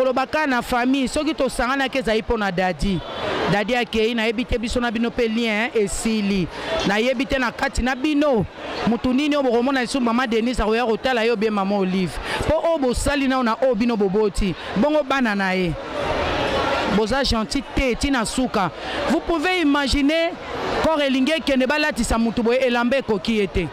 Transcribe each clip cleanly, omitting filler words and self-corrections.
Kolobaka na famille soki to sangana ke za ipo na dadi akei na yebite biso na bino pe lien esili na yebite na kati na bino mutu nini obokomona lisu mama Denise akoya kotala yo be mama Olive po obo sali na ona obino boboti bongo bana na ye boza gentil te tina suka. Vous pouvez imaginer corps elinge kende balatisa mutu boye elambe koki ete.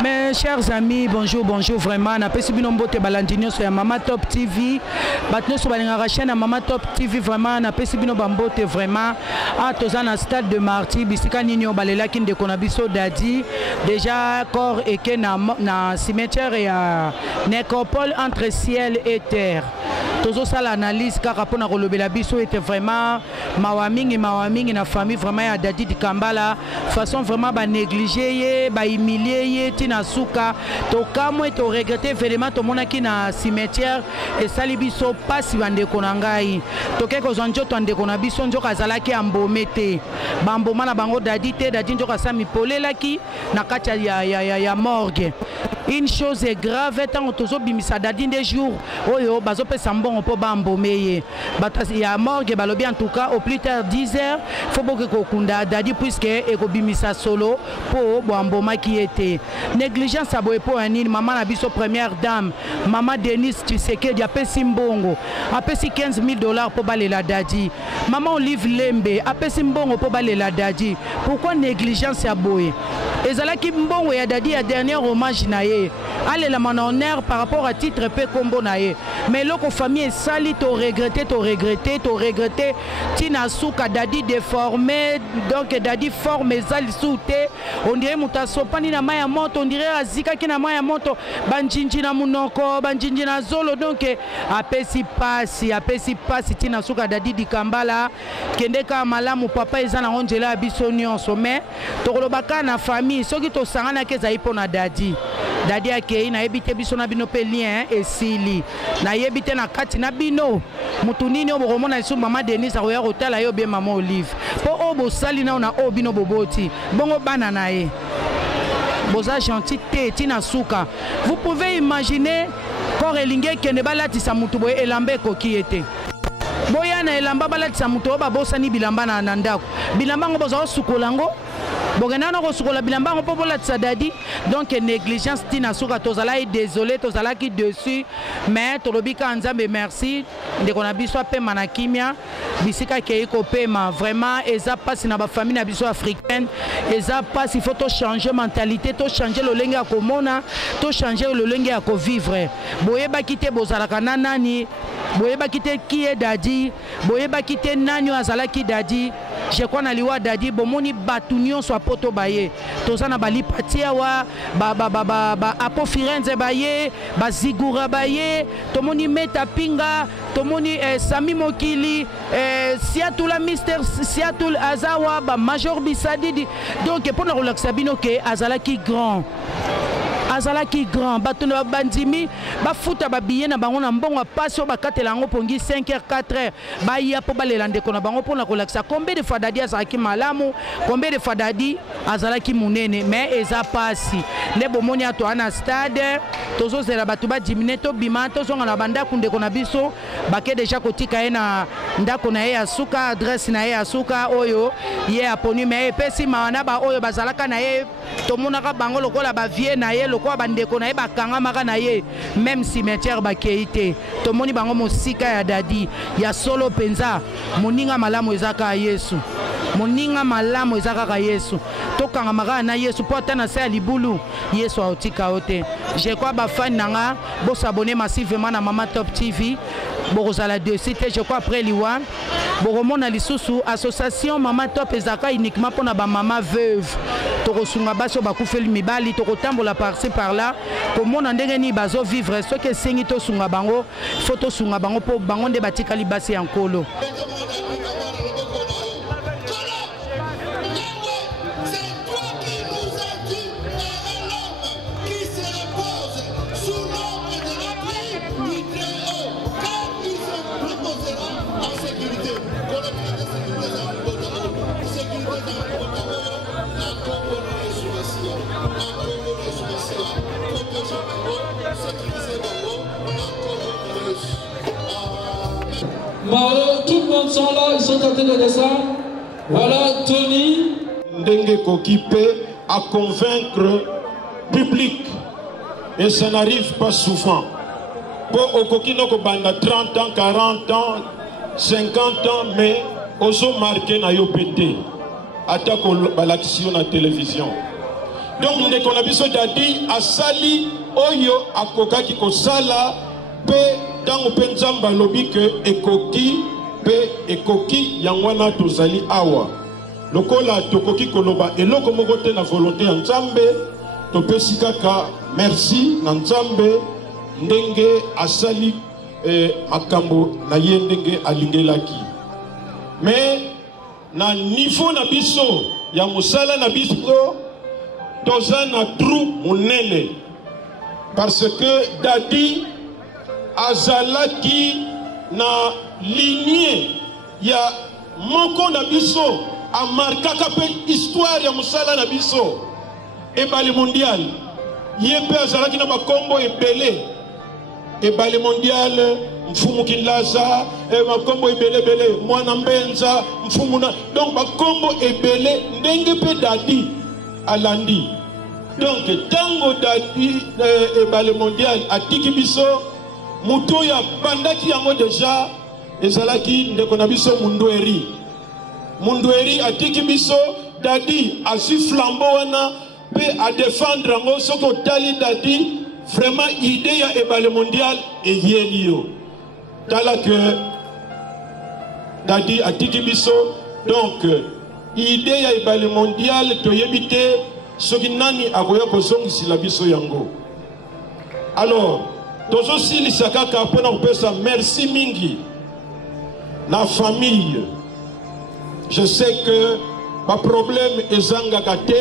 Mes chers amis, bonjour, vraiment. On a pas subi nombre de balandinios sur Mama Top TV. Maintenant, sur la chaîne Mama Top TV, vraiment, on a pas subi nombre de vraiment. À tous en stade de martyr, bisika nino balela kin de konabiso dadi. Déjà, corps et que na cimetière et à nécropole entre ciel et terre. Tous ça l'analyse car rapport na kolobela biso était vraiment mawaming na famille vraiment ya dadi di Kambala façon vraiment ba négliger ba humilier tina suka to kamwe to regretter vraiment to monaki na cimetière et salibiso pasi bande konangai to keko zonjo to ande konabiso njo kazalaki ambomete bamboma na bango dadi te dadi njo kasami polelaki na kati ya morgue. Une chose est grave, tant que vous bimisa dadi des jours, oyo bazo pe sambon po bambomeye. Il y a morgue balobi en tout cas au plus tard 10 heures, faut que kokunda dadi puisque eko bimisa solo po bamboma qui était. Négligence à boye po anine maman na biso première dame, maman Denise tu sais que dia pe simbongo, a pe si $15,000 po balela dadi. Maman Olive Lembe a pe simbongo po balela dadi. Pourquoi négligence à boye? Ezalaki mbongo ya dadi ya dernier hommage na ye. Allez la mon honneur par rapport à titre pe kombo na ye. Mais loko famille sali to regretter tina suka dadi déformé donc dadi forme zali soute on dirait mutaso pani na maya moto on dirait azika ki na maya moto banjinji na munoko banjinji na zolo donc apesi pasi tina suka dadi di Kambala kende ka malamu papa ezana onjela biso nyonso mais to kolobaka na famille soki to sangana ke za ipo na dadi akei na yebite biso na bino pe lien esili na yebite na kati na bino mutu nini obokomona lisu mama Denise akoya kotala yo be mama Olive po obo sali na ona obino boboti bongo bana na ye boza gentil te tina suka. Vous pouvez imaginer corps elinge kende balatisa mutu boye elambe koki ete boya na elamba balatisa mutu oba bosani bilamba na ndako bilamba ngo boza sukolango Bogenano kosukola bilamba ngo popola tsadadi donc négligence tina suka tozala désolé tozala ki dessus mais tolobika nzambe merci ndeko na biso pe manakimia bisika ke ko pema vraiment eza passe na ba famille na biso africaine eza passe il faut to changer mentalité to changer le lenge ya komona to changer le lenge ya ko vivre boyeba kite bozala kana nani boyeba kite ki e dadi boyeba kite nani azala ki dadi. Je crois na liwa dadi bomoni batunion soit poto baye tozana bali patia wa ba apofirenze baye ba zigura baye tomoni meta pinga tomoni Sami Mokili siatula Mister siatul azawa ba major bisadidi donc pour la relaxer bino ke azalaki grand batuna bandimi bafuta babiye na bango na mbongo paso bakatela ngo pongi 5h 4h baya po balela ndeko na bango pona kolakisa combien de fois dadi azalaki malamu combien de fois dadi azalaki munene mais eza pasi ne bomoni ato ana stade tozo zela batu ba dimine to bima to zonga na bandako ndeko na biso bake deja kotika ye na ndako na ye asuka adresse na ye asuka oyo ye aponi mais pesi mawana ba oyo bazalaka na ye tomonaka bango lokola ba vie na ye kwa bandeko na ye bakanga maka na ye même cimetière bakeite tomoni bango mosika ya dadi ya solo penza moninga malamu ezaka Yesu moninga malamu ezaka Yesu tokanga maka na Yesu po ata na se ya libulu Yesu aotika ote. Je crois ba fan nanga bo s'abonner massivement na Mama Top TV bokozala de site je crois après liwa bokomona lisusu association Mama Top ezaka uniquement pour na ba mama veuve tokosunga baso bakufeli mibali tokotambola par-ci par-là komona ndenge ni bazo vivre ce que sengi to sunga bango photo sunga bango po bango nde batikali basi ya nkolo. de ça. Voilà, Tony. Ndenge Kokipe à convaincre public. Et ça n'arrive pas souvent. Pour Okokino Kobanda 30 ans, 40 ans, 50 ans, mais oso marqué na yo pété. Attaque l'action à la télévision. Donc, nous avons dit à Sali, Oyo, à Kokaki Kosala, Pe, dans le Penzamba lobby que Ekoki, Pe, Ekoki, Yangwana Tozali Awa. Lokola Tokoki Koloba, et loko mogote na volonté en Zambé, Tope Sikaka, merci, Nanzambe, Ndenge, Asali, Makambo, Naye Ndenge, Alingelaki. Mais, na niveau na biso, ya musala na biso, toza na trou monene. Parce que Dadi azalaki na lignée ya moko na biso a marquaka pe histoire ya musala na biso. Ebale mondial. Yempe azalaki na bakombo ebele. Ebale mondial, mfumu kinlaza, makombo ebele bele, mwana mbenza, mfumu na. Donc bakombo ebele ndenge pe Dadi alandi. Donc tango Dadi ebale mondial atiki biso muto ya bandaki yango deja ezalaki ndeko na biso Mundweri. Mundweri atiki biso Dadi asi flambeau wana pe a défendre yango soko tali Dadi vraiment idée ya ebale mondial eyeli yo. Tala que Dadi atiki biso donc idée ya ebale mondial toyebite soki nani akoya kozongisi la biso yango. Alors tozo silisa kaka pona kopesa merci mingi na famille. Je sais que ma problème ezangaka te,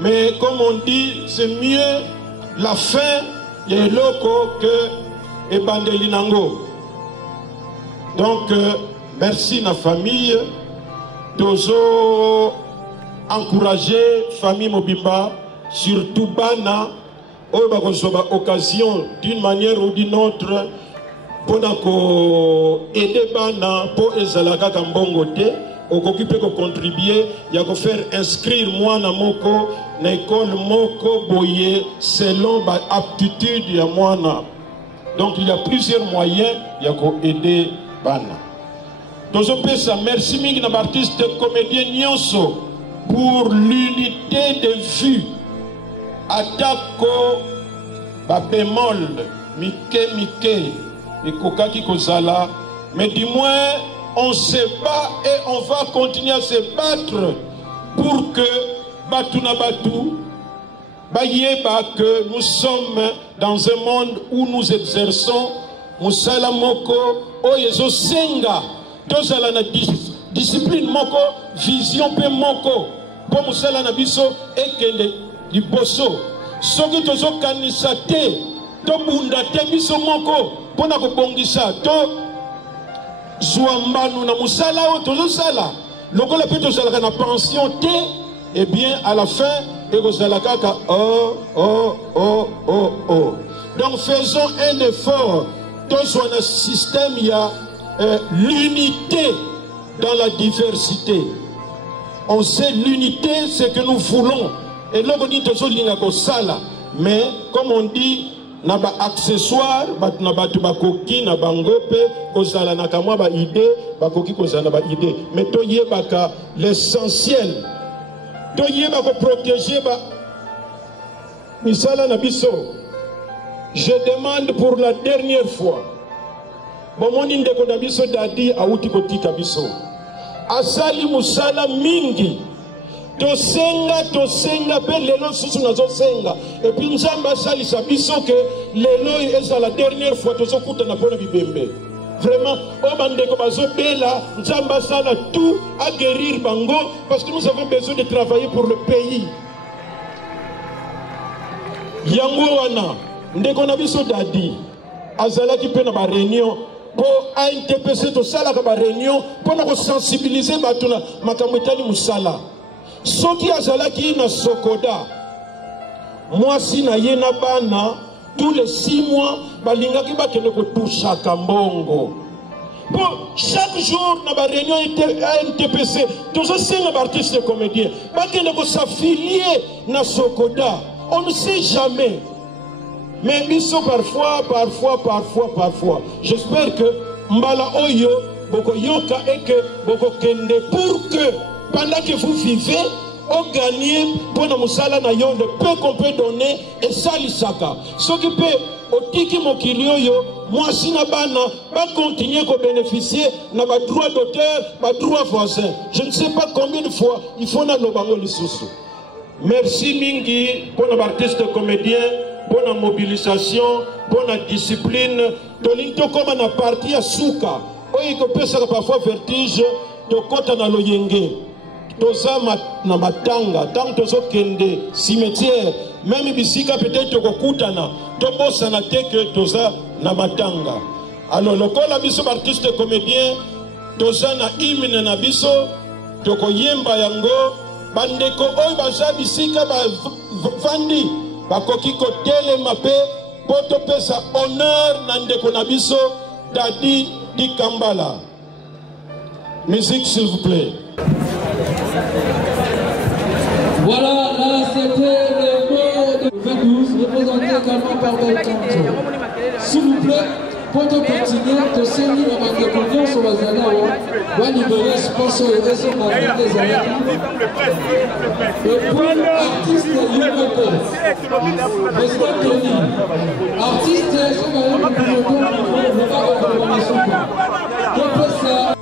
mais comme on dit c'est mieux la fin ya eloko que ebandeli nango. Donc merci na famille. Tozo encourager famille Mobimba, surtout Bana, au bakozoba occasion d'une manière ou d'une autre pour aider Bana pour ezalaka kambongo te, occupé ko contribuer, ya ko faire inscrire moi na moko na école moko boye selon ba aptitude ya mwana. Donc il y a plusieurs moyens ya ko aider Bana. Tozo pesa merci mingi na artiste comédien nyonso pour l'unité de vue. Atako ba bémol mike et kokaki kozala, mais du moins on se bat et on va continuer à se battre pour que batuna batu bayeba que nous sommes dans un monde où nous exerçons musala moko oyezo senga tozala na discipline moko vision pe moko po musala na biso ekende liboso soki tozo kanisa te to bunda te biso moko pona ko bongisa to Zouambanu na musala o tozo sala lokola pe tozala na pension te, et bien à la fin et kozala kaka oh. Donc faisons un effort dans un système il y a l'unité dans la diversité. On sait l'unité, c'est que nous voulons. Et là, on dit que sala. Mais comme on dit, na ba accessoire, na ba tubakoki, na bangope, kozala na kamwa ba idée, bakoki kozala ba idée. Mais toye baka l'essentiel. Toye bako protéger ba misala na biso. Je demande pour la dernière fois. Bomoni ndeko na biso Dadi auti kotika biso. Asali musala mingi. Tosenga pe lelo susu nazo senga. Et puis nzamba asali sa biso que lelo est la dernière fois tozo kuta na pona bibembe. Vraiment, obandeko bazo bela nzamba sala tout à guérir bango parce que nous avons besoin de travailler pour le pays. Yango wana ndeko na biso Dadi azalaki pe na ba réunion pour ANTPC to sala ka ba réunion pour na sensibiliser batuna makambo etali musala. Soki azalaki na Sokoda mwasi na ye na bana tous les 6 mois balingaki bakende ko toucha kambongo Pour chaque jour, dans la réunion à NTPC, tous ces artistes et comédiens, ils s'affilier à Sokoda. On ne sait jamais. Mais ils sont parfois. J'espère que Mbala Oyo, Boko Yoka et que Boko Kende, pour que pendant que vous vivez, on gagne pour nos musala na yon le peu qu'on peut donner et ça l'isaka. Ce qui peut au tiki mokilio yo, moi si na bana, va continuer à bénéficier na ba droit d'auteur, ba droit voisin. Je ne sais pas combien de fois il faut na lobango lisusu. Merci mingi pour nos artistes comédiens, pour la mobilisation, pour la discipline. Tolinto comme na parti à Souka. Oyi ko pesa parfois vertige to kota na loyenge. Toza na matanga, tant tozo kende cimetière, même bisika peut-être kokutana, to bossa na teke toza na matanga. Alors le kola biso artiste comédien, toza na hymne na biso, to koyemba yango, bandeko oyo baza bisika ba vandi, bakoki ko telema pe poto pesa honneur na ndeko na biso Dadi Di Kambala. Musique s'il vous plaît. Voilà, là c'était le mot de 22, représenté également par Belcanto. S'il vous plaît, pour te continuer, te saigner dans ma confiance sur la Zana, on va libérer sponsor et raison de la des années. Et pour l'artiste Yumoko, président Tony, artiste, c'est quand même pour le temps, on va avoir une formation.